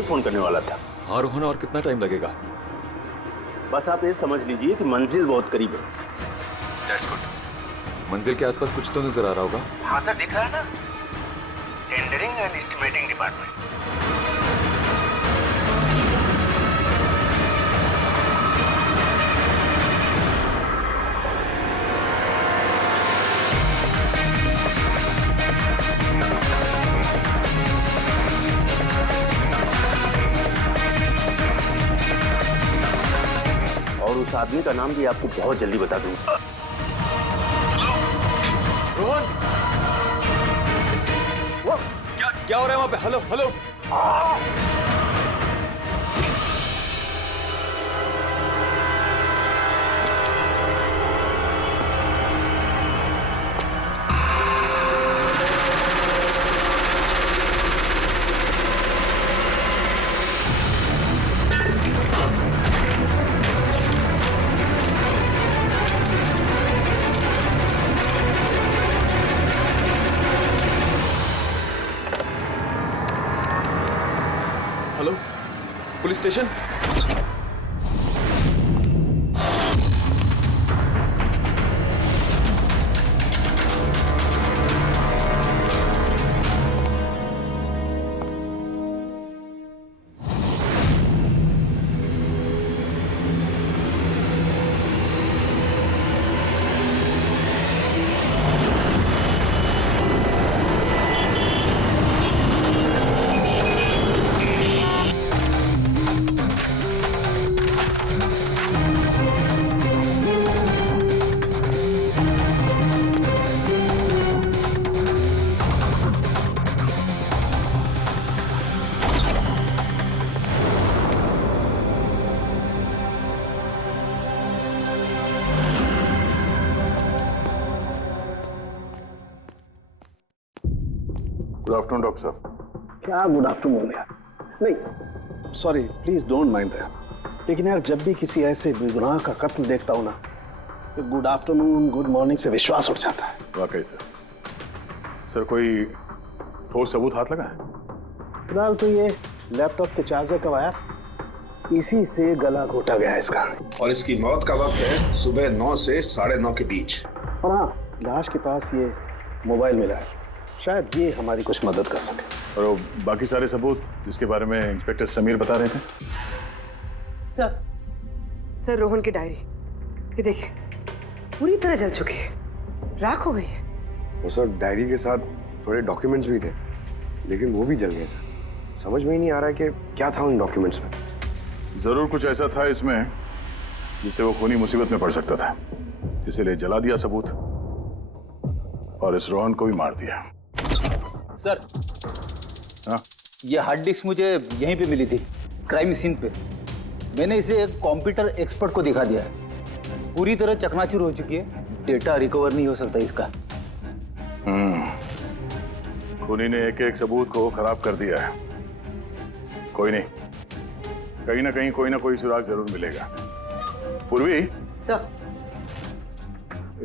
ही phone करने वाला था। हाँ रोहन, और कितना टाइम लगेगा? बस आप ये समझ लीजिए कि मंजिल बहुत करीब है। That's good. मंजिल के आसपास कुछ तो नजर आ रहा होगा। हाँ सर, दिख रहा है ना, टेंडरिंग एंड एस्टिमेटिंग डिपार्टमेंट। और उस आदमी का नाम भी आपको बहुत जल्दी बता दूंगा। रोहन, वो क्या हो रहा है वहां पे? Hello hello. Hello, police station. Good afternoon doctor साहब। क्या गुड आफ्टरनून यार? नहीं sorry, please don't mind that. लेकिन यार जब भी किसी ऐसे बेगुनाह का कत्ल देखता हूं ना, तो गुड आफ्टरनून गुड मॉर्निंग से विश्वास उठ जाता है। वाकई सर कोई ठोस सबूत हाथ लगा है? फिलहाल तो ये लैपटॉप के चार्जर का वायर, इसी से गला घोटा गया है इसका। और इसकी मौत का वक्त है सुबह 9 से 9:30 के बीच। और हाँ, लाश के पास ये मोबाइल मिला है, शायद ये हमारी कुछ मदद कर सके। और वो बाकी सारे सबूत जिसके बारे में इंस्पेक्टर समीर बता रहे थे? सर रोहन की डायरी, ये देखिए, पूरी तरह जल चुकी है, राख हो गई है। वो सर डायरी के साथ थोड़े डॉक्यूमेंट्स भी थे, लेकिन वो भी जल गए सर। समझ में ही नहीं आ रहा है कि क्या था उन डॉक्यूमेंट्स में। जरूर कुछ ऐसा था इसमें जिससे वो खूनी मुसीबत में पड़ सकता था, इसीलिए जला दिया सबूत और इस रोहन को भी मार दिया। सर, हाँ? ये हार्ड डिस्क मुझे यहीं पे मिली थी, क्राइम सीन पे। मैंने इसे एक कंप्यूटर एक्सपर्ट को दिखा दिया है। पूरी तरह चकनाचूर हो चुकी है, डेटा रिकवर नहीं हो सकता इसका। खूनी ने एक एक सबूत को खराब कर दिया है। कोई नहीं, कहीं ना कहीं कोई ना कोई सुराग जरूर मिलेगा। पूर्वी, सर।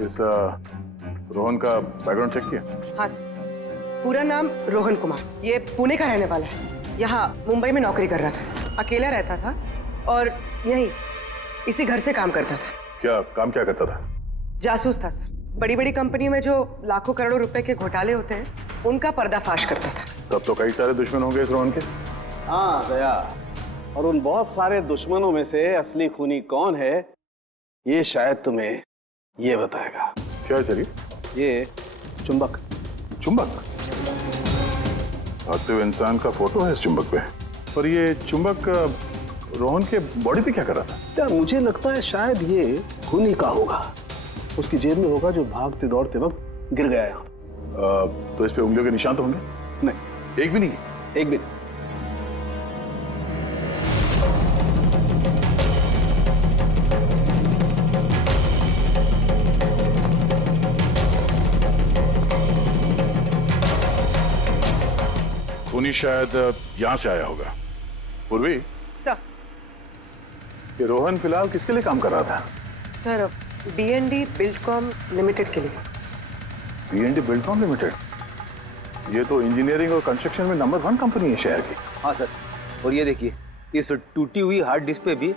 इस रोहन का बैकग्राउंड चेक किया? हाँ सर, पूरा नाम रोहन कुमार, ये पुणे का रहने वाला है। यहाँ मुंबई में नौकरी कर रहा था, अकेला रहता था और यहीं इसी घर से काम करता था। क्या काम क्या करता था? जासूस था सर। बड़ी बड़ी कंपनी में जो लाखों करोड़ों रुपए के घोटाले होते हैं, उनका पर्दाफाश करता था। तब तो कई सारे दुश्मन होंगे इस रोहन के। हाँ दया, और उन बहुत सारे दुश्मनों में से असली खूनी कौन है, ये शायद तुम्हें ये बताएगा। क्या है सर ये चुंबक। चुंबक? भागते हुए इंसान का फोटो है इस चुंबक पे, पर ये चुंबक रोहन के बॉडी पे क्या कर रहा था? क्या मुझे लगता है शायद ये खूनी का होगा, उसकी जेब में होगा, जो भागते दौड़ते वक्त गिर गया यहाँ। तो इस पे उंगलियों के निशान तो होंगे? नहीं, एक भी नहीं। एक भी। खूनी शायद यहाँ से आया होगा। पूर्वी, सर। ये रोहन फिलहाल किसके लिए काम कर रहा था? सर, D&D बिल्डकॉम लिमिटेड के लिए। D&D Buildcom limited? ये तो इंजीनियरिंग और कंस्ट्रक्शन में नंबर 1 कंपनी है शहर की। हाँ सर, और ये देखिए, इस टूटी हुई हार्ड डिस्क पे भी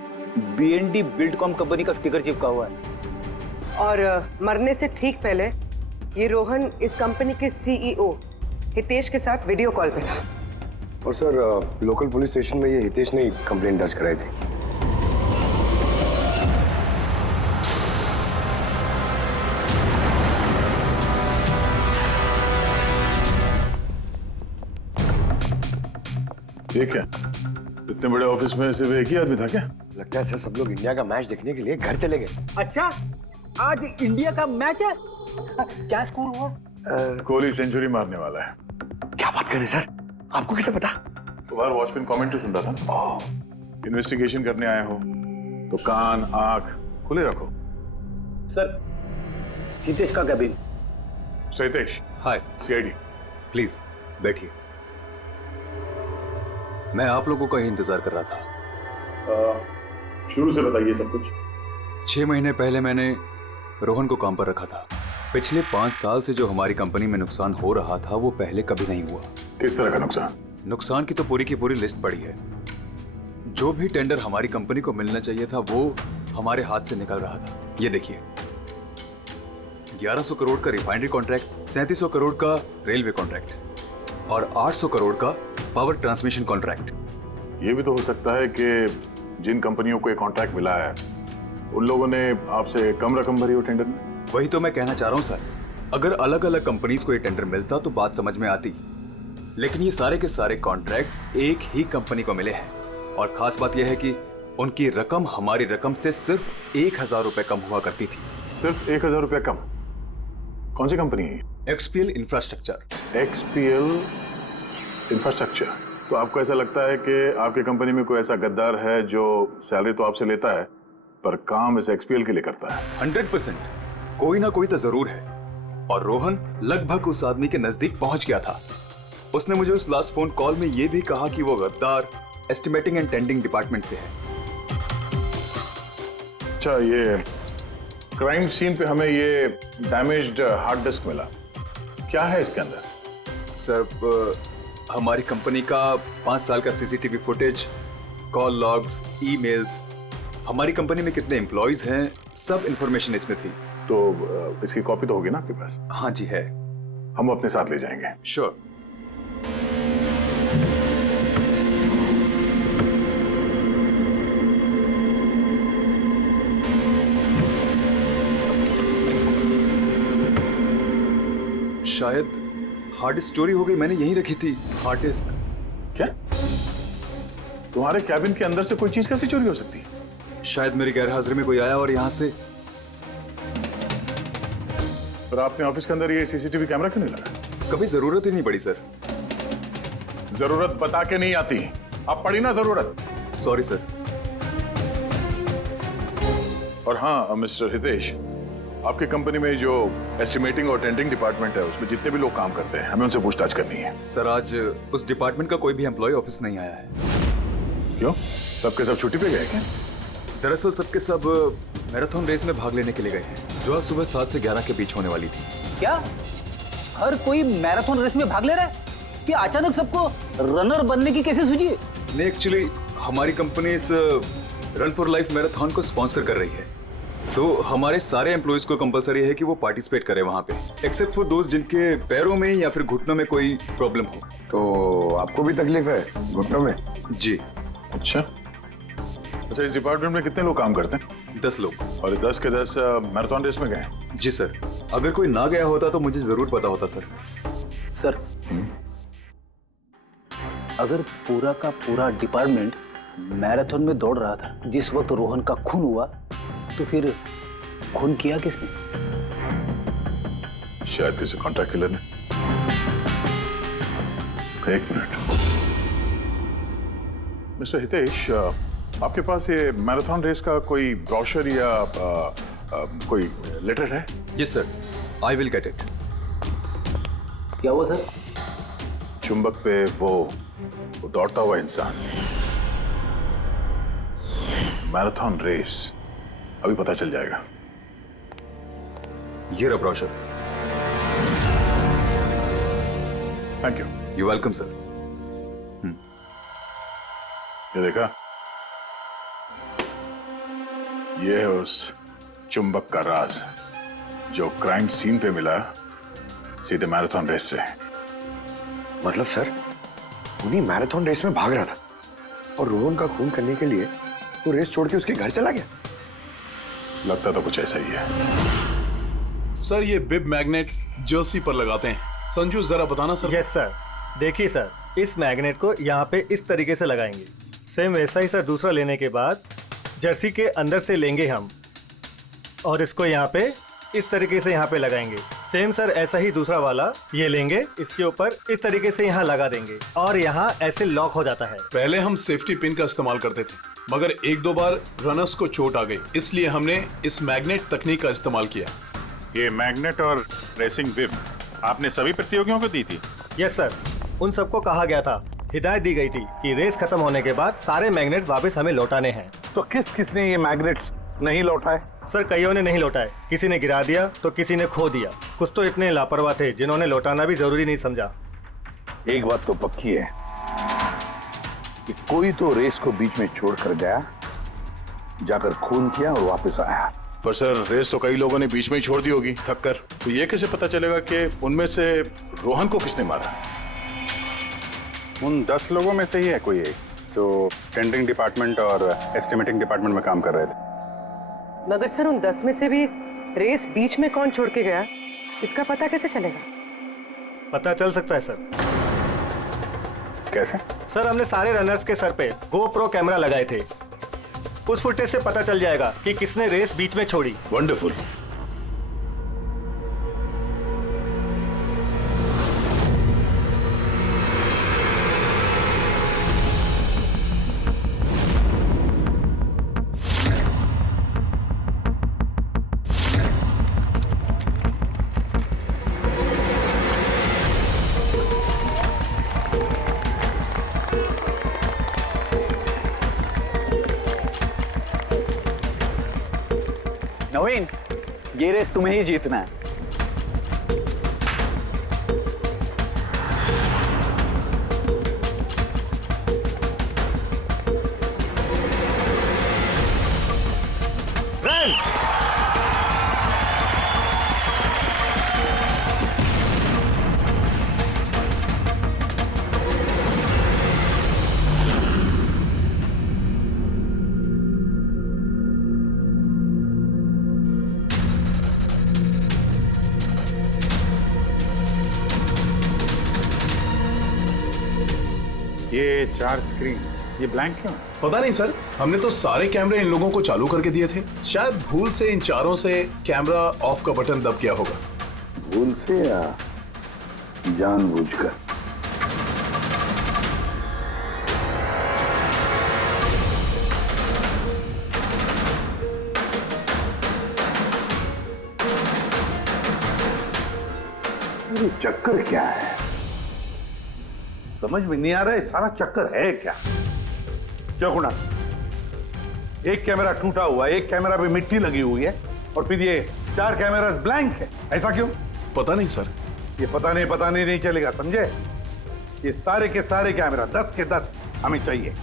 BND बिल्डकॉम कंपनी का स्टिकर चिपका हुआ है। और मरने से ठीक पहले ये रोहन इस कंपनी के CEO हितेश के साथ वीडियो कॉल पे था। और सर लोकल पुलिस स्टेशन में ये हितेश ने कंप्लेंट दर्ज कराई थी। ये क्या, इतने बड़े ऑफिस में सिर्फ एक ही आदमी था क्या? लगता है सर सब लोग इंडिया का मैच देखने के लिए घर चले गए। अच्छा, आज इंडिया का मैच है। क्या स्कोर हुआ? कोहली सेंचुरी मारने वाला है। क्या बात कर रहे हैं सर, आपको कैसे पता? तुम्हारा वॉचमैन कमेंट्री सुन रहा था। इन्वेस्टिगेशन करने आए हो तो कान आंख खुले रखो। सर, हितेश का cabin. Hitesh, hi, CID। Please बैठिए। मैं आप लोगों का ही इंतजार कर रहा था। शुरू से बताइए सब कुछ। 6 महीने पहले मैंने रोहन को काम पर रखा था। पिछले 5 साल से जो हमारी कंपनी में नुकसान हो रहा था वो पहले कभी नहीं हुआ। किस तरह का नुकसान? नुकसान की तो पूरी की पूरी लिस्ट पड़ी है। जो भी टेंडर हमारी कंपनी को मिलना चाहिए था वो हमारे हाथ से निकल रहा था। ये देखिए, 1100 करोड़ का रिफाइनरी कॉन्ट्रैक्ट, 3700 करोड़ का रेलवे कॉन्ट्रैक्ट और 800 करोड़ का पावर ट्रांसमिशन कॉन्ट्रैक्ट। ये भी तो हो सकता है कि जिन कंपनियों को ये कॉन्ट्रैक्ट मिला है उन लोगों ने आपसे कम रकम भरी हो टेंडर में। वही तो मैं कहना चाह रहा हूं सर। अगर अलग अलग कंपनीज को ये टेंडर मिलता तो बात समझ में आती, लेकिन ये सारे के सारे कॉन्ट्रैक्ट्स एक ही कंपनी को मिले हैं। और खास बात यह है कि उनकी रकम हमारी रकम से सिर्फ 1000 रुपए कम हुआ करती थी। सिर्फ 1000 रुपये कम? कौन सी कंपनी है? XPL infrastructure. XPL infrastructure. तो आपको ऐसा लगता है कि आपकी कंपनी में कोई ऐसा गद्दार है जो सैलरी तो आपसे लेता है पर काम इस XPL के लिए करता है? 100% कोई ना कोई तो जरूर है। और रोहन लगभग उस आदमी के नजदीक पहुंच गया था। उसने मुझे उस लास्ट फोन कॉल में यह भी कहा कि वो गद्दार एस्टिमेटिंग एंड टेंडिंग डिपार्टमेंट से है। अच्छा, ये क्राइम सीन पे हमें ये डैमेज्ड हार्ड डिस्क मिला, क्या है इसके अंदर? सर, हमारी कंपनी का 5 साल का CCTV footage, call logs, emails, हमारी कंपनी में कितने एम्प्लॉयज हैं, सब इंफॉर्मेशन इसमें थी। तो इसकी कॉपी तो होगी ना आपके पास? हाँ जी है। हम अपने साथ ले जाएंगे। श्योर। शायद हार्ड डिस्क चोरी हो गई, मैंने यहीं रखी थी हार्ड डिस्क। क्या? तुम्हारे कैबिन के अंदर से कोई चीज कैसे चोरी हो सकती है? शायद मेरी गैरहाजिरी में कोई आया और यहाँ से। पर आपने ऑफिस के अंदर ये CCTV कैमरा क्यों नहीं लगा? कभी जरूरत ही नहीं पड़ी सर। जरूरत बता के नहीं आती, अब पड़ी ना जरूरत। Sorry sir. और हाँ मिस्टर हितेश, आपकी कंपनी में जो एस्टिमेटिंग और टेंडरिंग डिपार्टमेंट है उसमें जितने भी लोग काम करते हैं हमें उनसे पूछताछ करनी है। सर, आज उस डिपार्टमेंट का कोई भी एम्प्लॉय ऑफिस नहीं आया है। क्यों? सबके सब छुट्टी पे गए क्या? दरअसल सबके सब मैराथन रेस में भाग लेने के लिए गए हैं जो आज सुबह 7 से 11 के बीच होने वाली थी। क्या हर कोई मैराथन रेस में भाग ले रहा है? कि अचानक सबको रनर बनने की कैसे सूझी? नहीं, एक्चुअली हमारी कंपनी इस रन फॉर लाइफ मैराथन को स्पॉन्सर कर रही है, तो हमारे सारे एम्प्लॉयज को कंपलसरी है कि वो पार्टिसिपेट करें वहां पे, एक्सेप्ट फॉर दोस्त जिनके पैरों में या फिर घुटनों में कोई प्रॉब्लम हो। तो आपको भी तकलीफ है घुटनों में? जी। अच्छा, इस डिपार्टमेंट में कितने लोग काम करते हैं? 10 लोग। और 10 के 10 मैराथन रेस में गए? जी सर। अगर कोई ना गया होता तो मुझे जरूर पता होता सर। सर, अगर पूरा का पूरा डिपार्टमेंट मैराथन में दौड़ रहा था जिस वक्त रोहन का खून हुआ, तो फिर खून किया किसने? शायद किसी कॉन्ट्रैक्ट किलर ने। एक मिनट मिस्टर हितेश, आपके पास ये मैराथन रेस का कोई ब्रोशर या कोई लेटर है? Yes sir, I will get it. क्या हुआ सर? चुंबक पे वो दौड़ता हुआ इंसान, मैराथन रेस, अभी पता चल जाएगा। ये रहा brochure. Thank you. You welcome sir. ये देखा, ये है उस चुंबक का राज जो क्राइम सीन पे मिला सीधे मैराथन रेस से। मतलब सर, उन्हीं मैराथन रेस में भाग रहा था और रोहन का खून करने के लिए वो रेस छोड़ के उसके घर चला गया। लगता तो कुछ ऐसा ही है। सर ये बिब मैग्नेट जर्सी पर लगाते हैं। संजू जरा बताना सर। Yes sir. देखिए सर, इस मैग्नेट को यहाँ पे इस तरीके से लगाएंगे। सेम वैसा ही सर दूसरा लेने के बाद जर्सी के अंदर से लेंगे हम और इसको यहाँ पे इस तरीके से यहाँ पे लगाएंगे। सेम सर ऐसा ही दूसरा वाला ये लेंगे, इसके ऊपर इस तरीके से यहाँ लगा देंगे और यहाँ ऐसे लॉक हो जाता है। पहले हम सेफ्टी पिन का इस्तेमाल करते थे मगर एक दो बार रनर्स को चोट आ गई, इसलिए हमने इस मैग्नेट तकनीक का इस्तेमाल किया। ये मैग्नेट और रेसिंग बिब आपने सभी प्रतियोगियों को दी थी? यस सर, उन सबको कहा गया था, हिदायत दी गई थी कि रेस खत्म होने के बाद सारे मैग्नेट्स वापस हमें लौटाने हैं। तो किसने ये मैग्नेट्स नहीं लौटाए? सर कईयों ने नहीं लौटाए, किसी ने गिरा दिया तो किसी ने खो दिया। कुछ तो इतने लापरवाह थे जिन्होंने लौटाना भी जरूरी नहीं समझा। एक बात तो पक्की है कि कोई तो रेस को बीच में छोड़कर गया, जाकर खून किया और वापस आया। पर सर रेस तो कई लोगों ने बीच में ही छोड़ दी होगी थक कर, तो ये कैसे पता चलेगा कि उनमें से रोहन को किसने मारा? उन 10 लोगों में से ही है कोई एक जो टेंडरिंग डिपार्टमेंट और एस्टिमेटिंग डिपार्टमेंट में काम कर रहे थे। मगर सर उन 10 में से भी रेस बीच में कौन छोड़ के गया, इसका पता कैसे चलेगा? पता चल सकता है सर। कैसे? सर हमने सारे रनर्स के सर पे GoPro कैमरा लगाए थे, उस फुटेज से पता चल जाएगा कि किसने रेस बीच में छोड़ी। वंडरफुल। नवीन, ये रेस तुम्हें ही जीतना है। रन! ये 4 स्क्रीन ये ब्लैंक क्यों? पता नहीं सर, हमने तो सारे कैमरे इन लोगों को चालू करके दिए थे। शायद भूल से इन चारों से कैमरा ऑफ का बटन दब गया होगा। भूल से या जानबूझकर? ये चक्कर क्या है? समझ में नहीं आ रहा है, सारा चक्कर है क्या? क्यों कुणाल? एक कैमरा टूटा हुआ है, एक कैमरा पे मिट्टी लगी हुई है और फिर ये 4 कैमरा ब्लैंक है, ऐसा क्यों? पता नहीं सर। ये पता नहीं चलेगा, समझे? ये सारे के सारे कैमरा 10 के 10 हमें चाहिए।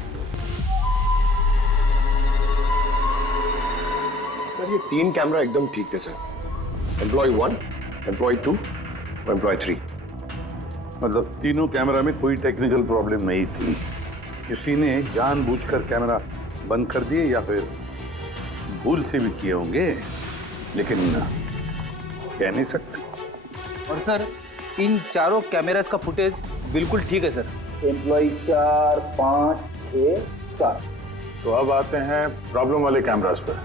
सर ये 3 कैमरा एकदम ठीक थे सर। एम्प्लॉय 1, एम्प्लॉय 2 और एम्प्लॉय 3। मतलब तीनों कैमरा में कोई टेक्निकल प्रॉब्लम नहीं थी, किसी ने जानबूझकर कैमरा बंद कर दिए या फिर भूल से भी किए होंगे, लेकिन कह नहीं सकते। और सर इन चारों कैमरास का फुटेज बिल्कुल ठीक है सर। एम्प्लॉय 4, 5, 6, 7। तो अब आते हैं प्रॉब्लम वाले कैमरास पर।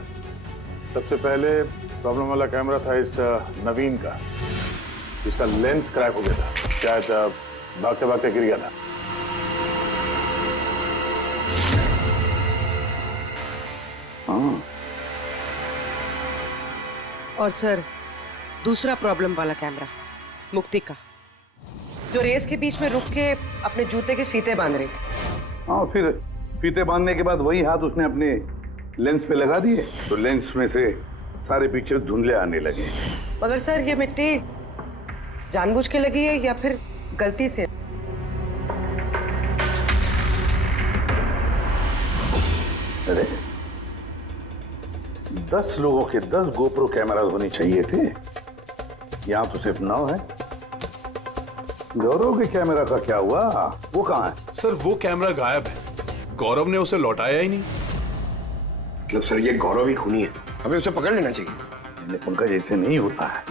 सबसे पहले प्रॉब्लम वाला कैमरा था इस नवीन का, जिसका लेंस क्रैक हो गया था, शायद भागते भागते गिर गया था। हाँ। और सर दूसरा प्रॉब्लम वाला कैमरा मुक्ति का, जो रेस के बीच में रुक के अपने जूते के फीते बांध रही थी। हाँ, फिर फीते बांधने के बाद वही हाथ उसने अपने लेंस पे लगा दिए, तो लेंस में से सारे पिक्चर धुंधले आने लगे। मगर सर ये मिट्टी जानबूझ के लगी है या फिर गलती से? अरे 10 लोगों के 10 गोप्रो कैमरा होने चाहिए थे, यहां तो सिर्फ 9 है। गौरव के कैमरा का क्या हुआ? वो कहाँ है? सर वो कैमरा गायब है, गौरव ने उसे लौटाया ही नहीं। मतलब सर ये गौरव ही खूनी है, हमें उसे पकड़ लेना चाहिए। पंकज ऐसे नहीं होता है,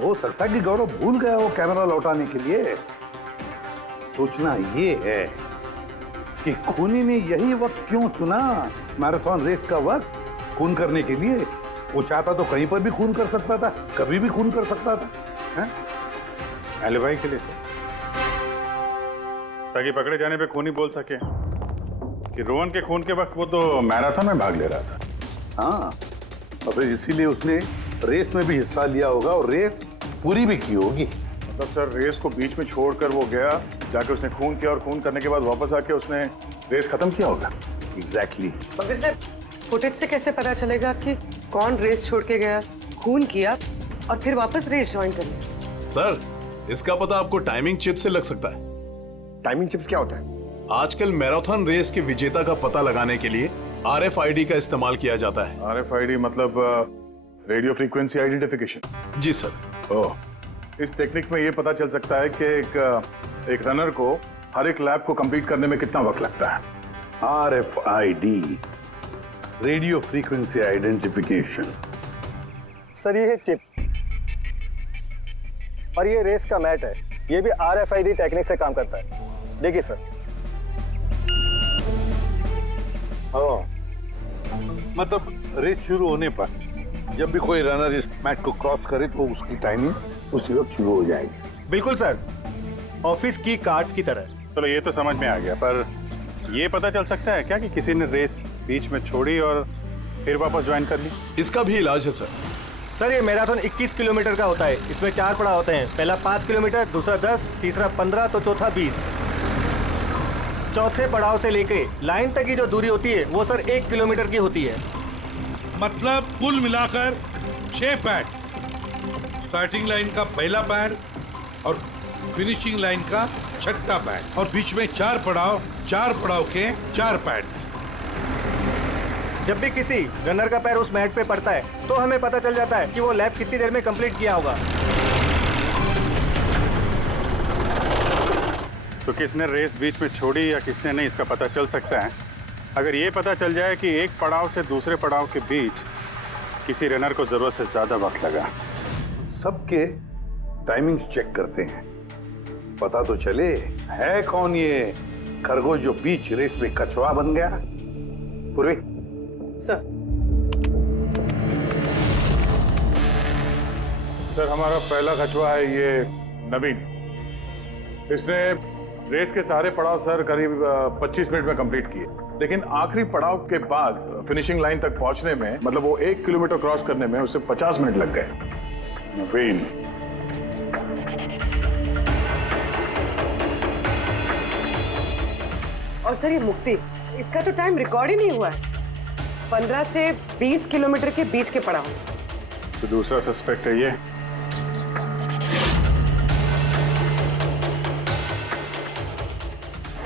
हो सकता है कि गौरव भूल गया वो कैमरा लौटाने के लिए। सोचना ये है कि खूनी ने यही वक्त क्यों चुना, मैराथन रेस का वक्त खून करने के लिए। वो चाहता तो कहीं पर भी खून कर सकता था, कभी भी खून कर सकता था। एलिबाई के लिए सर, ताकि पकड़े जाने पे खूनी बोल सके कि रोहन के खून के वक्त वो तो मैराथन में भाग ले रहा था। हाँ, और फिर इसीलिए उसने रेस में भी हिस्सा लिया होगा और रेस पूरी भी की होगी। मतलब सर रेस को बीच में छोड़कर वो गया, जाके उसने खून किया और खून करने के बाद वापस आके उसने रेस खत्म किया होगा। एग्जैक्टली। मगर सर फुटेज से कैसे पता चलेगा कि कौन रेस छोड़ के गया, खून किया और फिर वापस रेस ज्वाइन कर लिया? सर इसका पता आपको टाइमिंग चिप से लग सकता है। टाइमिंग चिप्स क्या होता है? आजकल मैराथन रेस के विजेता का पता लगाने के लिए RFID का इस्तेमाल किया जाता है। RFID मतलब रेडियो फ्रीक्वेंसी आइडेंटिफिकेशन। जी सर। ओह, इस टेक्निक में ये पता चल सकता है कि एक रनर को हर एक लैप को कंप्लीट करने में कितना वक्त लगता है। RFID, radio frequency identification. Sir ये है चिप और ये रेस का मैट है, ये भी RFID टेक्निक से काम करता है। देखिए सर। मतलब रेस शुरू होने पर जब भी कोई रनर इस मैट को क्रॉस करे तो उसकी टाइमिंग उसी वक्त शुरू हो जाएगी। बिल्कुल सर, ऑफिस की कार्ड्स की तरह। चलो ये तो समझ में आ गया, पर ये पता चल सकता है क्या कि किसी ने रेस बीच में छोड़ी और फिर वापस ज्वाइन कर ली? इसका भी इलाज है सर। सर ये मैराथन 21 किलोमीटर का होता है, इसमें 4 पड़ाव होते हैं। पहला 5 किलोमीटर, दूसरा 10, तीसरा 15 तो चौथा 20। चौथे पड़ाव से लेके लाइन तक की जो दूरी होती है वो सर 1 किलोमीटर की होती है। मतलब कुल मिलाकर 6 पैड, स्टार्टिंग लाइन का पहला पैड और फिनिशिंग लाइन का छठा पैड, और बीच में 4 पड़ाव के 4 पैड। जब भी किसी रनर का पैर उस मैट पे पड़ता है तो हमें पता चल जाता है कि वो लैप कितनी देर में कंप्लीट किया होगा। तो किसने रेस बीच में छोड़ी या किसने नहीं, इसका पता चल सकता है अगर ये पता चल जाए कि एक पड़ाव से दूसरे पड़ाव के बीच किसी रनर को जरूरत से ज्यादा वक्त लगा। सबके टाइमिंग चेक करते हैं, पता तो चले है कौन ये खरगोश जो बीच रेस में कछुआ बन गया। पूर्वी सर। सर हमारा पहला कछुआ है ये नवीन। इसने रेस के सारे पड़ाव सर करीब 25 मिनट में कंप्लीट किए, लेकिन आखिरी पड़ाव के बाद फिनिशिंग लाइन तक पहुंचने में, मतलब वो 1 किलोमीटर क्रॉस करने में उसे 50 मिनट लग गए। नवीन और सर ये मुक्ति, इसका तो टाइम रिकॉर्ड ही नहीं हुआ है। 15 से 20 किलोमीटर के बीच के पड़ाव। तो दूसरा सस्पेक्ट है ये।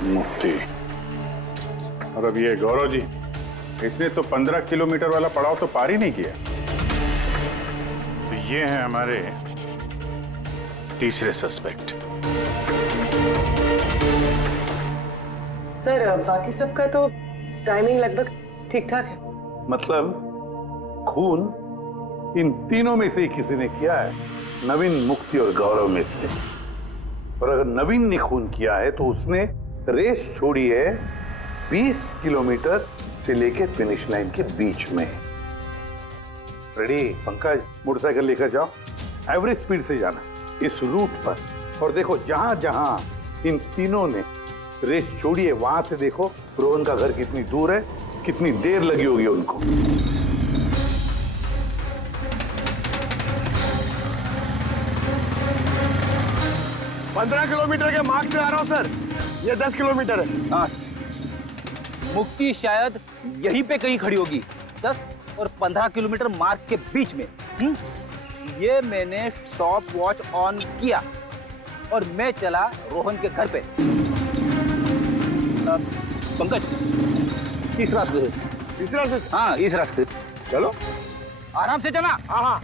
मुक्ति। और अब ये गौरव जी, इसने तो 15 किलोमीटर वाला पड़ाव तो पार ही नहीं किया। तो ये हैं हमारे तीसरे सस्पेक्ट। सर बाकी सबका तो टाइमिंग लगभग ठीक ठाक है। मतलब खून इन तीनों में से ही किसी ने किया है, नवीन, मुक्ति और गौरव में से। और अगर नवीन ने खून किया है तो उसने रेस छोड़ी है 20 किलोमीटर से लेके फिनिश लाइन के बीच में। रेडी पंकज, मोटरसाइकिल लेकर जाओ, एवरेज स्पीड से जाना इस रूट पर, और देखो जहां जहां इन तीनों ने रेस छोड़ी है वहां से देखो रोहन का घर कितनी दूर है, कितनी देर लगी होगी उनको। पंद्रह किलोमीटर के मार्क से आ रहा हूं सर, ये 10 किलोमीटर है। हाँ, मुक्ति शायद यहीं पे कहीं खड़ी होगी, 10 और 15 किलोमीटर मार्क के बीच में। ये मैंने स्टॉप वॉच ऑन किया और मैं चला रोहन के घर पे। पंकज, तीसरा इस रास्ते से? हाँ इस रास्ते। चलो आराम से चला। हाँ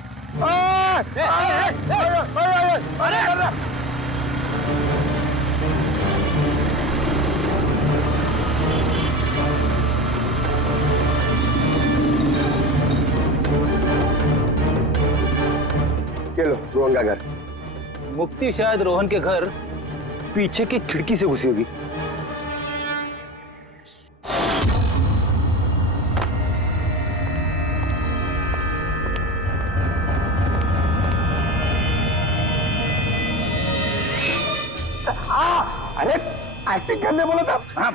ये लो रोहन का घर। मुक्ति शायद रोहन के घर पीछे की खिड़की से घुसी होगी। अरे एक्टिंग करने बोला था। हाँ,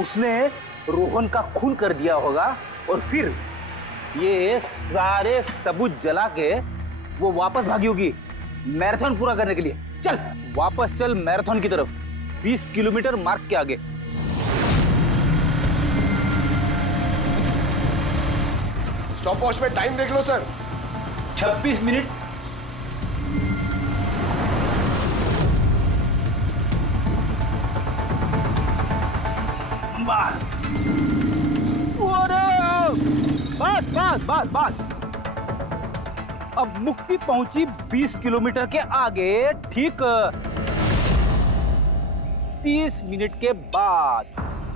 उसने रोहन का खून कर दिया होगा और फिर ये सारे सबूत जला के वो वापस भागी होगी मैराथन पूरा करने के लिए। चल वापस चल मैराथन की तरफ, 20 किलोमीटर मार्ग के आगे। स्टॉप वॉच में टाइम देख लो सर। 26 मिनट। बस बस बस बस। अब मुक्ति पहुंची 20 किलोमीटर के आगे, ठीक 30 मिनट के बाद,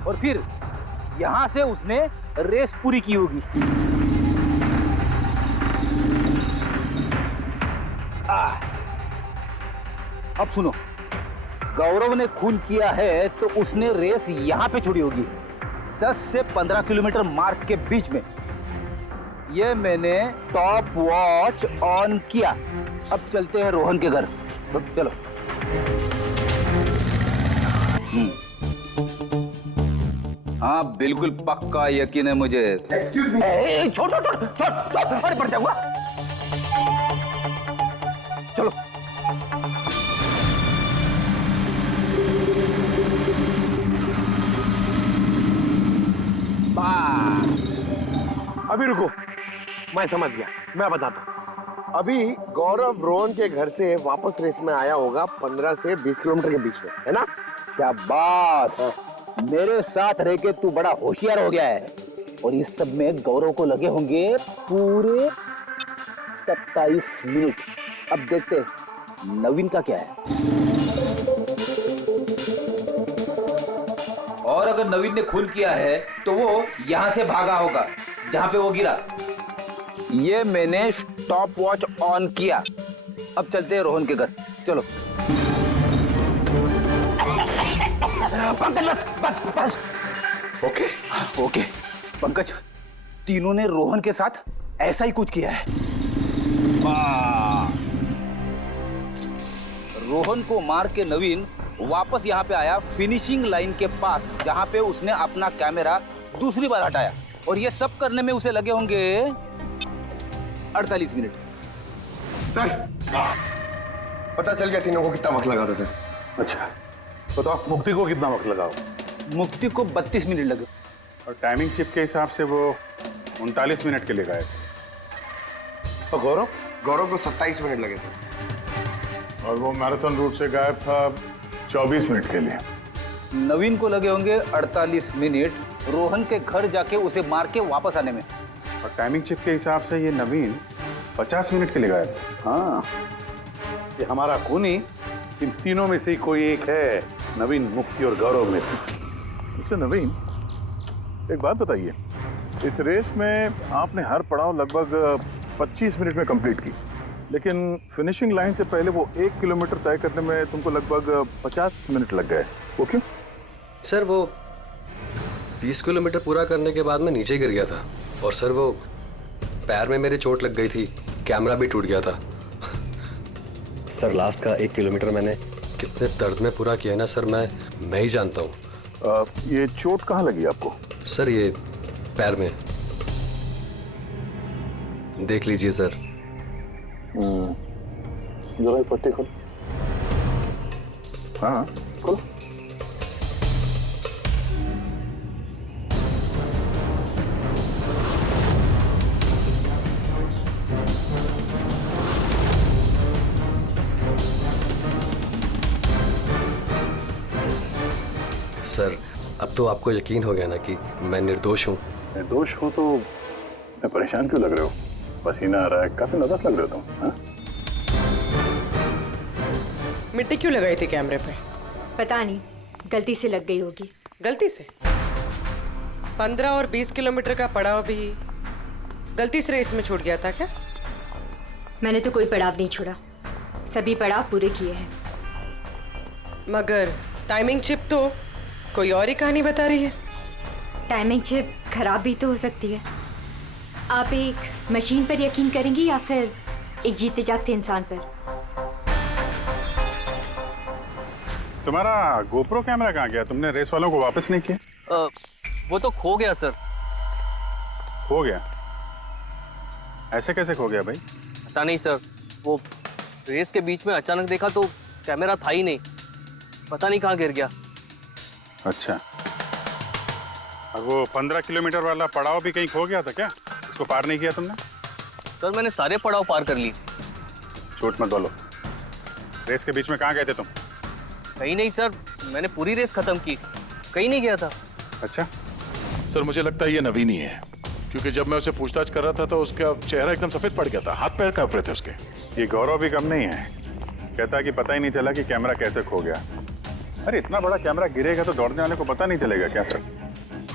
और फिर यहां से उसने रेस पूरी की होगी। अब सुनो, गौरव ने खून किया है तो उसने रेस यहां पे छोड़ी होगी, 10 से 15 किलोमीटर मार्ग के बीच में। ये मैंने टॉप वॉच ऑन किया। अब चलते हैं रोहन के घर। चलो। हाँ बिल्कुल पक्का यकीन है मुझे। Excuse me. छोड़ छोड़ छोड़ छोड़, अरे पड़ जाऊंगा। चलो। अभी रुको, मैं समझ गया, मैं बताता हूँ। अभी गौरव रोहन के घर से वापस रेस में आया होगा 15 से 20 किलोमीटर के बीच में, है ना? क्या बात। मेरे साथ रह के तू बड़ा होशियार हो गया है। और इस सब में गौरव को लगे होंगे पूरे 27 मिनट। अब देखते नवीन का क्या है। और अगर नवीन ने खून किया है तो वो यहां से भागा होगा जहां पे वो गिरा। ये मैंने स्टॉप वॉच ऑन किया। अब चलते हैं रोहन के घर। चलो। पंकज बस बस बस। ओके ओके पंकज, तीनों ने रोहन के साथ ऐसा ही कुछ किया है। रोहन को मार के नवीन वापस यहाँ पे आया फिनिशिंग लाइन के पास, जहाँ पे उसने अपना कैमरा दूसरी बार हटाया। और ये सब करने में उसे लगे होंगे 48 मिनट। सर पता चल गया तीनों को कितना वक्त लगा था सर। अच्छा बताओ, मुक्ति को कितना वक्त लगा? मुक्ति को 32 मिनट लगे। और टाइमिंग चिप के हिसाब से वो 39 मिनट के लिए गए थे। और गौरव? गौरव को 27 मिनट लगे सर। और वो मैराथन रूट से गायब था 24 मिनट के लिए। नवीन को लगे होंगे 48 मिनट रोहन के घर जाके उसे मार के वापस आने में। और टाइमिंग चिप के हिसाब से ये नवीन 50 मिनट के लिए गायब। हाँ, ये हमारा खूनी इन तीनों में से कोई एक है, नवीन, मुक्ति और गौरव में से। उससे नवीन, एक बात बताइए, इस रेस में आपने हर पड़ाव लगभग 25 मिनट में कंप्लीट की, लेकिन फिनिशिंग लाइन से पहले वो 1 किलोमीटर तय करने में तुमको लगभग 50 मिनट लग गए। वो क्यों? सर वो 20 किलोमीटर पूरा करने के बाद मैं नीचे गिर गया था, और सर वो पैर में मेरे चोट लग गई थी, कैमरा भी टूट गया था। सर लास्ट का 1 किलोमीटर मैंने कितने दर्द में पूरा किया है ना सर, मैं ही जानता हूँ। ये चोट कहाँ लगी आपको? सर ये पैर में, देख लीजिए सर। जरा पट्टी खोल। हाँ खोलो। सर अब तो आपको यकीन हो गया ना कि मैं निर्दोष हूँ। निर्दोष हो तो मैं परेशान क्यों लग रहे हो? पसीना आ रहा है, काफी नर्वस लग रहे हो तुम। हाँ? मिट्टी क्यों लगाई थी कैमरे पे? पता नहीं, गलती से लग गई होगी। गलती से? 15 और 20 किलोमीटर का पड़ाव भी गलती से रेस में छूट गया था क्या? मैंने तो कोई पड़ाव नहीं छोड़ा, सभी पड़ाव पूरे किए हैं। मगर टाइमिंग चिप तो कोई और ही कहानी बता रही है। टाइमिंग चिप खराब भी तो हो सकती है। आप एक मशीन पर यकीन करेंगी या फिर एक जीते जागते इंसान पर? तुम्हारा गोप्रो कैमरा कहाँ गया? तुमने रेस वालों को वापस नहीं किया? वो तो खो गया सर। खो गया? ऐसे कैसे खो गया भाई? पता नहीं सर, वो रेस के बीच में अचानक देखा तो कैमरा था ही नहीं, पता नहीं कहाँ गिर गया। अच्छा, और वो 15 किलोमीटर वाला पड़ाव भी कहीं खो गया था क्या? उसको पार नहीं किया तुमने? सर मैंने सारे पड़ाव पार कर ली। झूठ मत बोलो, रेस के बीच में कहाँ गए थे तुम? कहीं नहीं सर, मैंने पूरी रेस खत्म की, कहीं नहीं गया था। अच्छा, सर मुझे लगता है ये नवीन ही है, क्योंकि जब मैं उसे पूछताछ कर रहा था तो उसका चेहरा एकदम सफेद पड़ गया था, हाथ पैर कांप रहे थे उसके। ये गौरव भी कम नहीं है, कहता है कि पता ही नहीं चला कि कैमरा कैसे खो गया। अरे इतना बड़ा कैमरा गिरेगा तो दौड़ने वाले को पता नहीं चलेगा क्या सर?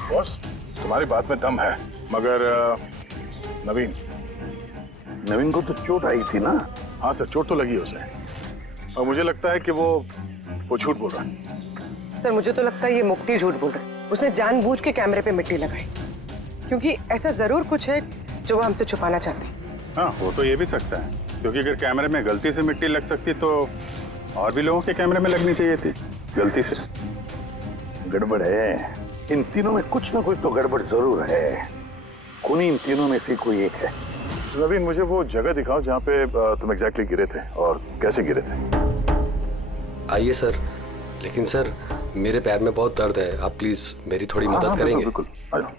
बॉस तुम्हारी बात में दम है, मगर नवीन को तो चोट आई थी ना? हाँ सर, चोट तो लगी उसे, और मुझे लगता है कि वो झूठ बोल रहा है। सर मुझे तो लगता है ये मुक्ति झूठ बोल रहा है। उसने जानबूझ के कैमरे पे मिट्टी लगाई, क्योंकि ऐसा जरूर कुछ है जो वो हमसे छुपाना चाहती। हाँ, हो तो ये भी सकता है, क्योंकि अगर कैमरे में गलती से मिट्टी लग सकती तो और भी लोगों के कैमरे में लगनी चाहिए थी गलती से। गड़बड़ है, इन तीनों में कुछ ना कुछ तो गड़बड़ जरूर है। खूनी इन तीनों में से कोई एक है। नवीन, मुझे वो जगह दिखाओ जहाँ पे तुम एग्जैक्टली गिरे थे और कैसे गिरे थे। आइए सर, लेकिन सर मेरे पैर में बहुत दर्द है, आप प्लीज मेरी थोड़ी मदद करेंगे? बिल्कुल, आ जाओ।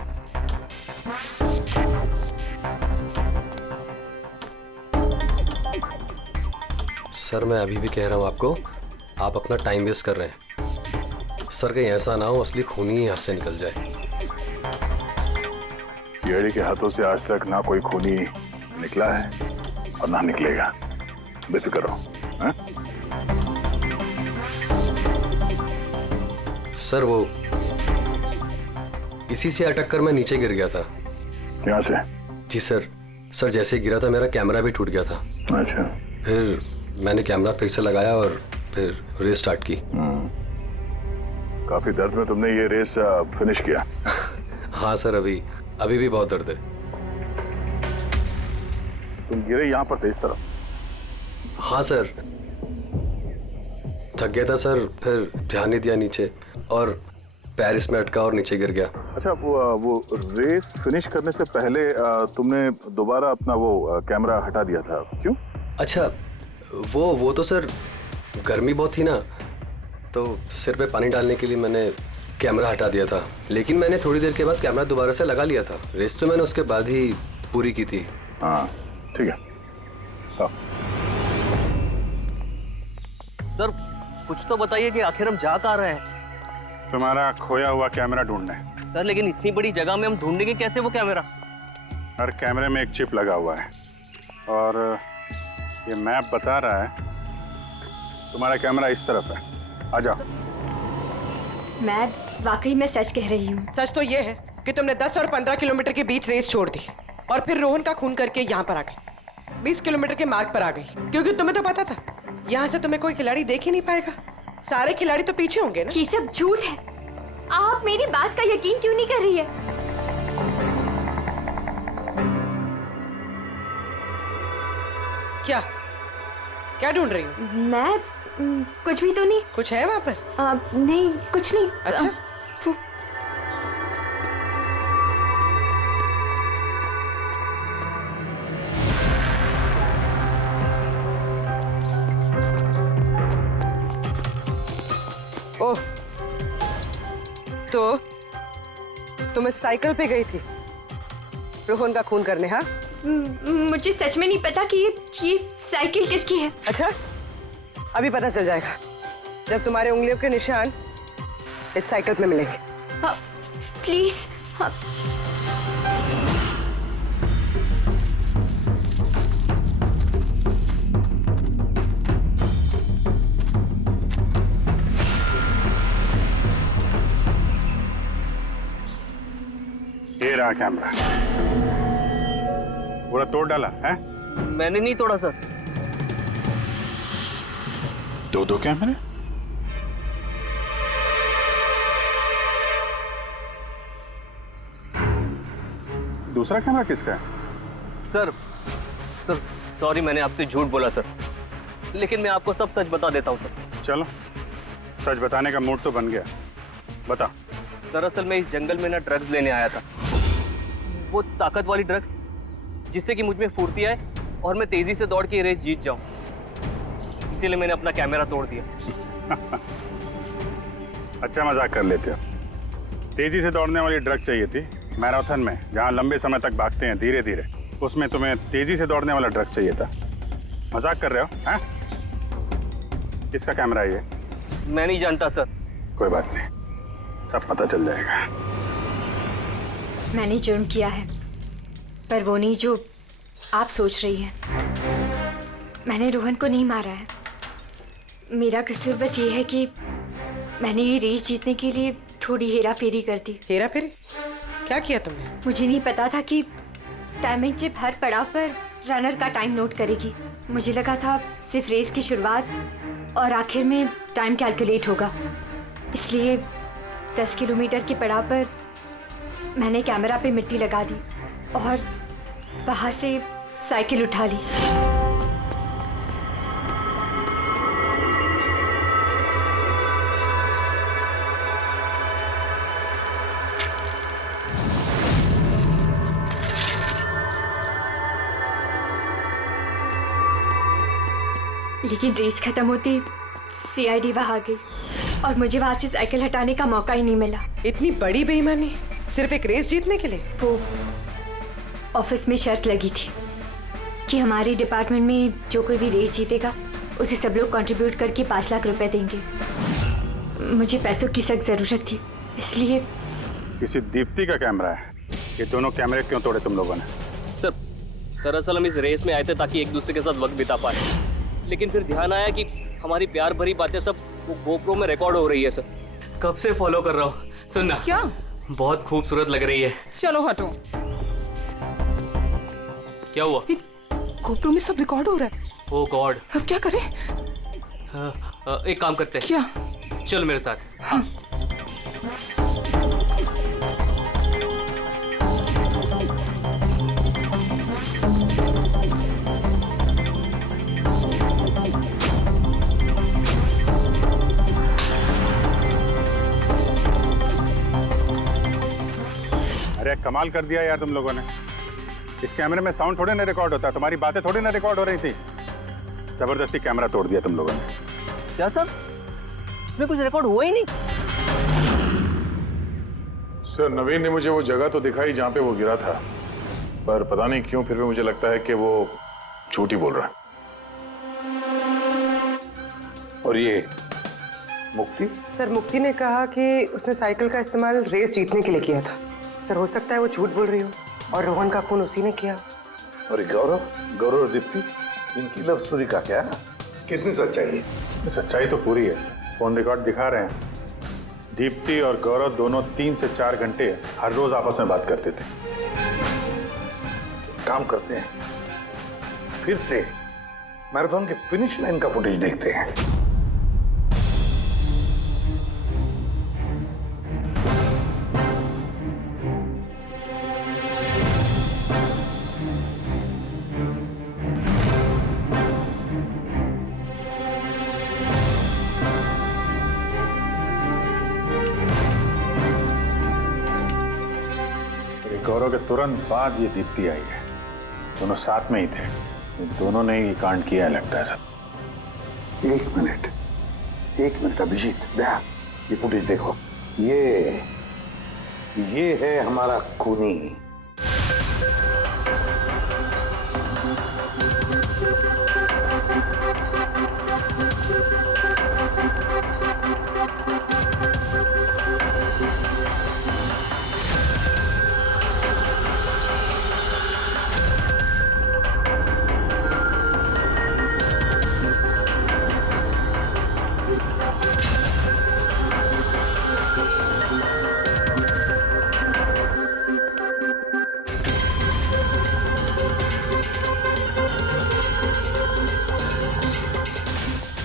सर मैं अभी भी कह रहा हूँ आपको, आप अपना टाइम वेस्ट कर रहे हैं। सर कहीं ऐसा ना हो असली खूनी ही हाथ से निकल जाए। पीएडी के हाथों से आज तक ना कोई खूनी निकला है और ना निकलेगा, बेफिक्र रहो। सर वो इसी से अटक कर मैं नीचे गिर गया था। यहाँ से? जी सर, सर जैसे गिरा था मेरा कैमरा भी टूट गया था। अच्छा, फिर मैंने कैमरा फिर से लगाया और फिर रेस स्टार्ट की। काफी दर्द में तुमने ये रेस फिनिश किया? हाँ सर, अभी भी बहुत दर्द है। तुम गिरे यहाँ पर थे इस तरफ? हाँ सर, थक गया था सर, फिर ध्यान नहीं दिया नीचे और पैर इसमें अटका और नीचे गिर गया। अच्छा, वो रेस फिनिश करने से पहले तुमने दोबारा अपना वो कैमरा हटा दिया था, क्यों? अच्छा, वो तो सर गर्मी बहुत थी ना, तो सिर पे पानी डालने के लिए मैंने कैमरा हटा दिया था, लेकिन मैंने थोड़ी देर के बाद कैमरा दोबारा से लगा लिया था। रेस तो मैंने उसके बाद ही पूरी की थी। हाँ ठीक है। हाँ। सर कुछ तो बताइए कि आखिर हम जा कहाँ रहे हैं? तुम्हारा खोया हुआ कैमरा ढूंढने। सर लेकिन इतनी बड़ी जगह में हम ढूंढेंगे कैसे वो कैमरा? हर कैमरे में एक चिप लगा हुआ है और ये मैप बता रहा है तुम्हारा कैमरा इस तरफ है। आ जाओ। मैं वाकई में सच कह रही हूँ। सच तो ये है कि तुमने 10 और 15 किलोमीटर के बीच रेस छोड़ दी और फिर रोहन का खून करके यहाँ पर आ गई, 20 किलोमीटर के मार्ग पर आ गई, क्योंकि तुम्हें तो पता था यहाँ से तुम्हें कोई खिलाड़ी देख ही नहीं पाएगा। सारे खिलाड़ी तो पीछे होंगे ना। ये सब झूठ है। आप मेरी बात का यकीन क्यों नहीं कर रही है? क्या क्या ढूंढ रही हो? मैं कुछ भी तो नहीं। कुछ है वहाँ पर? नहीं, कुछ नहीं। अच्छा। ओह, तो तुम इस साइकिल पे गई थी रोहन का खून करने? हाँ, मुझे सच में नहीं पता कि ये साइकिल किसकी है। अच्छा, अभी पता चल जाएगा जब तुम्हारे उंगलियों के निशान इस साइकिल पे मिलेंगे। प्लीज। कैमरा? पूरा तोड़ डाला है? मैंने नहीं तोड़ा सर। दो कैमरे? दूसरा कैमरा किसका है? सर सर सॉरी, मैंने आपसे झूठ बोला सर, लेकिन मैं आपको सब सच बता देता हूँ सर। चलो, सच बताने का मूड तो बन गया, बता। दरअसल मैं इस जंगल में ना ड्रग्स लेने आया था, वो ताकत वाली ड्रग्स जिससे कि मुझ में फुर्ती आए और मैं तेजी से दौड़ के ये रेस जीत जाऊं। इसीलिए मैंने अपना कैमरा तोड़ दिया। अच्छा मजाक कर लेते हो। तेजी से दौड़ने वाली ड्रग चाहिए थी मैराथन में, जहाँ लंबे समय तक भागते हैं धीरे धीरे, उसमें तुम्हें तेजी से दौड़ने वाला ड्रग चाहिए था। मजाक कर रहे हो हैं? किसका कैमरा है ये? मैं नहीं जानता सर। कोई बात नहीं, सब पता चल जाएगा। मैंने जुर्म किया है, पर वो नहीं जो आप सोच रही हैं। मैंने रोहन को नहीं मारा है। मेरा कसूर बस ये है कि मैंने ये रेस जीतने के लिए थोड़ी हेरा फेरी कर दी। हेरा फेरी? क्या किया तुमने? मुझे नहीं पता था कि टाइमिंग चिप हर पड़ाव पर रनर का टाइम नोट करेगी। मुझे लगा था सिर्फ रेस की शुरुआत और आखिर में टाइम कैलकुलेट होगा। इसलिए 10 किलोमीटर के पड़ाव पर मैंने कैमरा पे मिट्टी लगा दी और वहाँ से साइकिल उठा ली। लेकिन रेस खत्म होती सीआईडी वहाँ आ गई और मुझे वहाँ से साइकिल हटाने का मौका ही नहीं मिला। इतनी बड़ी बेईमानी सिर्फ एक रेस जीतने के लिए? वो ऑफिस में शर्त लगी थी कि हमारे डिपार्टमेंट में जो कोई भी रेस जीतेगा उसे सब लोग कंट्रीब्यूट करके 5 लाख रुपए देंगे। मुझे पैसों की सख्त जरूरत थी, इसलिए। किसी दीप्ति का कैमरा है? ये दोनों कैमरे क्यों तोड़े तुम लोगों ने? सर दरअसल हम इस रेस में आए थे ताकि एक दूसरे के साथ वक्त बिता पाए, लेकिन फिर ध्यान आया कि हमारी प्यार भरी बातें सब वो गोप्रो में रिकॉर्ड हो रही है सर। कब से फॉलो कर रहा हूँ। सुनना, क्या? बहुत खूबसूरत लग रही है। चलो हटो। क्या हुआ? गोप्रो में सब रिकॉर्ड हो रहा है। ओह गॉड, अब क्या करें? एक काम करते हैं। क्या? चल मेरे साथ। हाँ। अरे कमाल कर दिया यार तुम लोगों ने। इस कैमरे में साउंड थोड़ी ना रिकॉर्ड होता, तुम्हारी बातें थोड़ी ना रिकॉर्ड हो रही थी। जबरदस्ती कैमरा तोड़ दिया तुम लोगों ने। क्या सर? इसमें कुछ रिकॉर्ड हुआ ही नहीं। सर नवीन ने मुझे वो जगह तो दिखाई जहां पे वो गिरा था, पर पता नहीं क्यों फिर भी मुझे लगता है कि वो झूठ ही बोल रहा है। और ये मुक्ति? सर मुक्ति ने कहा कि उसने साइकिल का इस्तेमाल रेस जीतने के लिए किया था। सर हो सकता है वो झूठ बोल रही हो और रोहन का खून उसी ने किया। और गौरव, गौरव और दीप्ति, इनकी लव स्टोरी का क्या? कितनी सच्चाई है? सच्चाई तो पूरी है सर, फोन रिकॉर्ड दिखा रहे हैं। दीप्ति और गौरव दोनों 3 से 4 घंटे हर रोज आपस में बात करते थे। काम करते हैं, फिर से मैराथन के फिनिश लाइन का फुटेज देखते हैं। गौरव के तुरंत बाद ये दीप्ति आई है। दोनों साथ में ही थे, दोनों ने ही कांड किया लगता है सब। एक मिनट अभिजीत, दया, ये फुटेज देखो। ये है हमारा खूनी।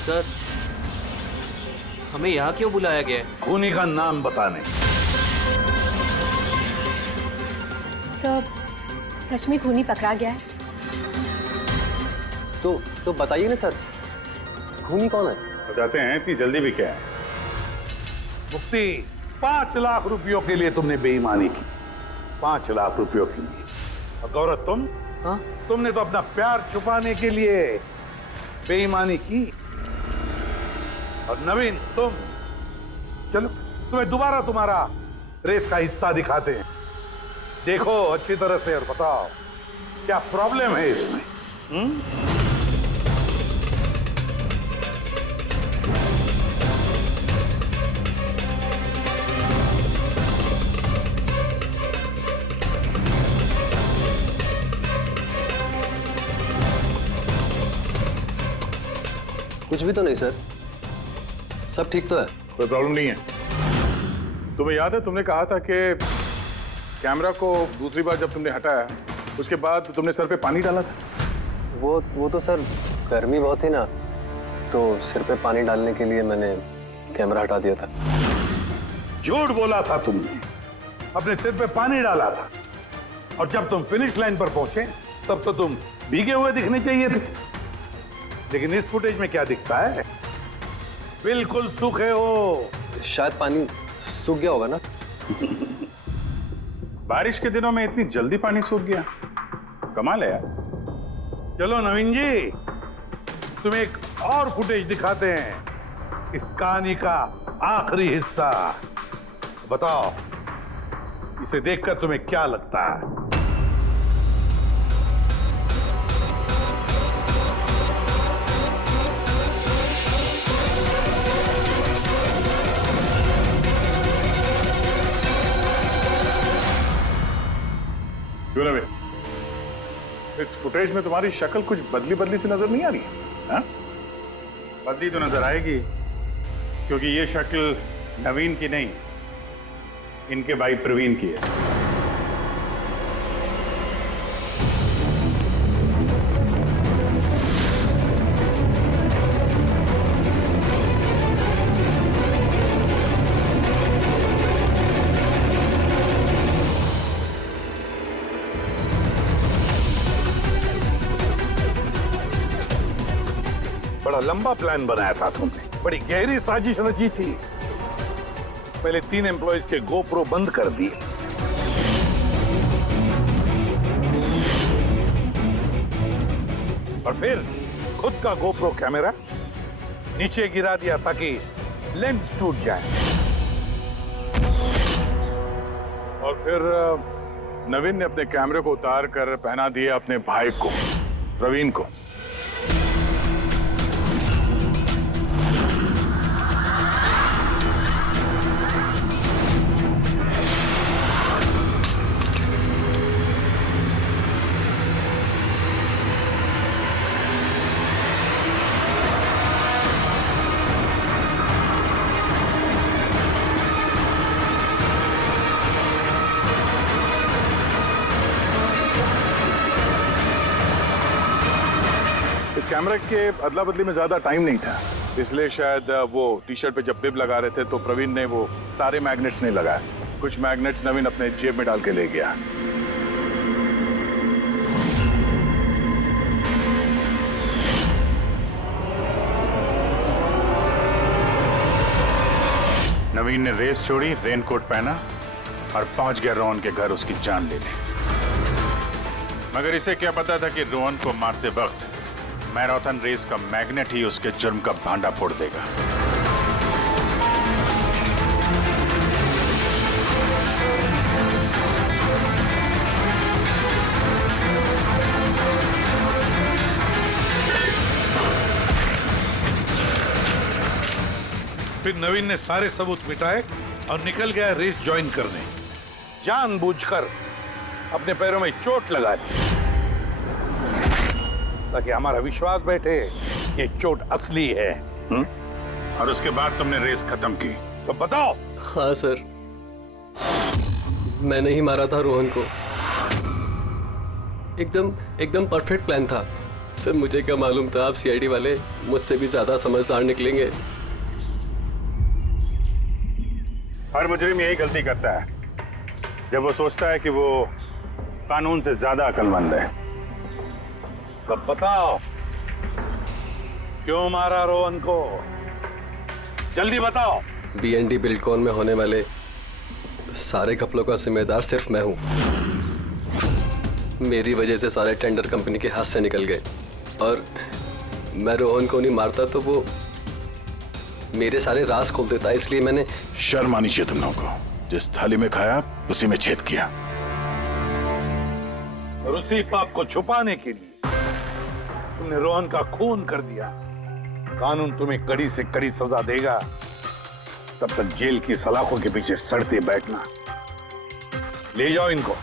सर, हमें यहाँ क्यों बुलाया गया है? खूनी का नाम बताने। सर, सच में खूनी पकड़ा गया है? तो बताइए ना सर, खूनी कौन है? बताते हैं, इतनी जल्दी भी क्या है? मुफ्ती, 5 लाख रुपयों के लिए तुमने बेईमानी की। 5 लाख रुपयों के लिए। और गौरव, तुम? हाँ? तुमने तो अपना प्यार छुपाने के लिए बेईमानी की। और नवीन, तुम? चलो तुम्हें दोबारा तुम्हारा रेस का हिस्सा दिखाते हैं। देखो अच्छी तरह से और बताओ क्या प्रॉब्लम है इसमें। कुछ भी तो नहीं सर, सब ठीक तो है। कोई प्रॉब्लम नहीं है। तुम्हें याद है तुमने कहा था कि कैमरा को दूसरी बार जब तुमने हटाया उसके बाद तुमने सर पे पानी डाला था? वो तो सर गर्मी बहुत थी ना, तो सिर पे पानी डालने के लिए मैंने कैमरा हटा दिया था। झूठ बोला था तुमने, अपने सिर पे पानी डाला था। और जब तुम फिनिश लाइन पर पहुंचे तब तो तुम भीगे हुए दिखने चाहिए थे। लेकिन इस फुटेज में क्या दिखता है? बिल्कुल सूखे हो। शायद पानी सूख गया होगा ना। बारिश के दिनों में इतनी जल्दी पानी सूख गया, कमाल है यार। चलो नवीन जी, तुम्हें एक और फुटेज दिखाते हैं, इस कहानी का आखिरी हिस्सा। बताओ इसे देखकर तुम्हें क्या लगता है? क्यों नवीन, इस फुटेज में तुम्हारी शक्ल कुछ बदली बदली सी नजर नहीं आ रही है? हाँ? बदली तो नजर आएगी, क्योंकि ये शक्ल नवीन की नहीं, इनके भाई प्रवीण की है। बड़ा लंबा प्लान बनाया था तुमने, बड़ी गहरी साजिश रची थी। पहले 3 एम्प्लॉइज के गोप्रो बंद कर दिए, और फिर खुद का गोप्रो कैमरा नीचे गिरा दिया ताकि लेंस टूट जाए। और फिर नवीन ने अपने कैमरे को उतार कर पहना दिया अपने भाई को, प्रवीण को। इस कैमरे के अदला बदली में ज्यादा टाइम नहीं था, इसलिए शायद वो टी शर्ट पे जब बिब लगा रहे थे तो प्रवीण ने वो सारे मैग्नेट्स नहीं लगाए। कुछ मैग्नेट्स नवीन अपने जेब में डाल के ले गया। नवीन ने रेस छोड़ी, रेनकोट पहना और पहुंच गया रोहन के घर उसकी जान लेने। मगर इसे क्या पता था कि रोहन को मारते वक्त मैराथन रेस का मैग्नेट ही उसके जुर्म का भांडा फोड़ देगा। फिर नवीन ने सारे सबूत मिटाए और निकल गया रेस ज्वाइन करने। जानबूझकर अपने पैरों में चोट लगा दी ताकि हमारा विश्वास बैठे ये चोट असली है। और उसके बाद तुमने रेस खत्म की। तो बताओ। हाँ सर, मैंने ही मारा था रोहन को। एकदम परफेक्ट प्लान था। सर मुझे क्या मालूम था आप सीआईडी वाले मुझसे भी ज्यादा समझदार निकलेंगे। हर मुजरिम यही गलती करता है जब वो सोचता है कि वो कानून से ज्यादा अक्लमंद है। तब बताओ क्यों मारा रोहन को, जल्दी बताओ। बीएनडी बिल्डकॉन में होने वाले सारे घपलों का जिम्मेदार सिर्फ मैं हूं। मेरी वजह से सारे टेंडर कंपनी के हाथ से निकल गए और मैं रोहन को नहीं मारता तो वो मेरे सारे राज खोल देता, इसलिए मैंने। शर्म आनी चाहिए तुम लोगों को। जिस थाली में खाया उसी में छेद किया। और उसी पाप को छुपाने के लिए तुमने रोहन का खून कर दिया। कानून तुम्हें कड़ी से कड़ी सजा देगा, तब तक जेल की सलाखों के पीछे सड़ते बैठना। ले जाओ इनको।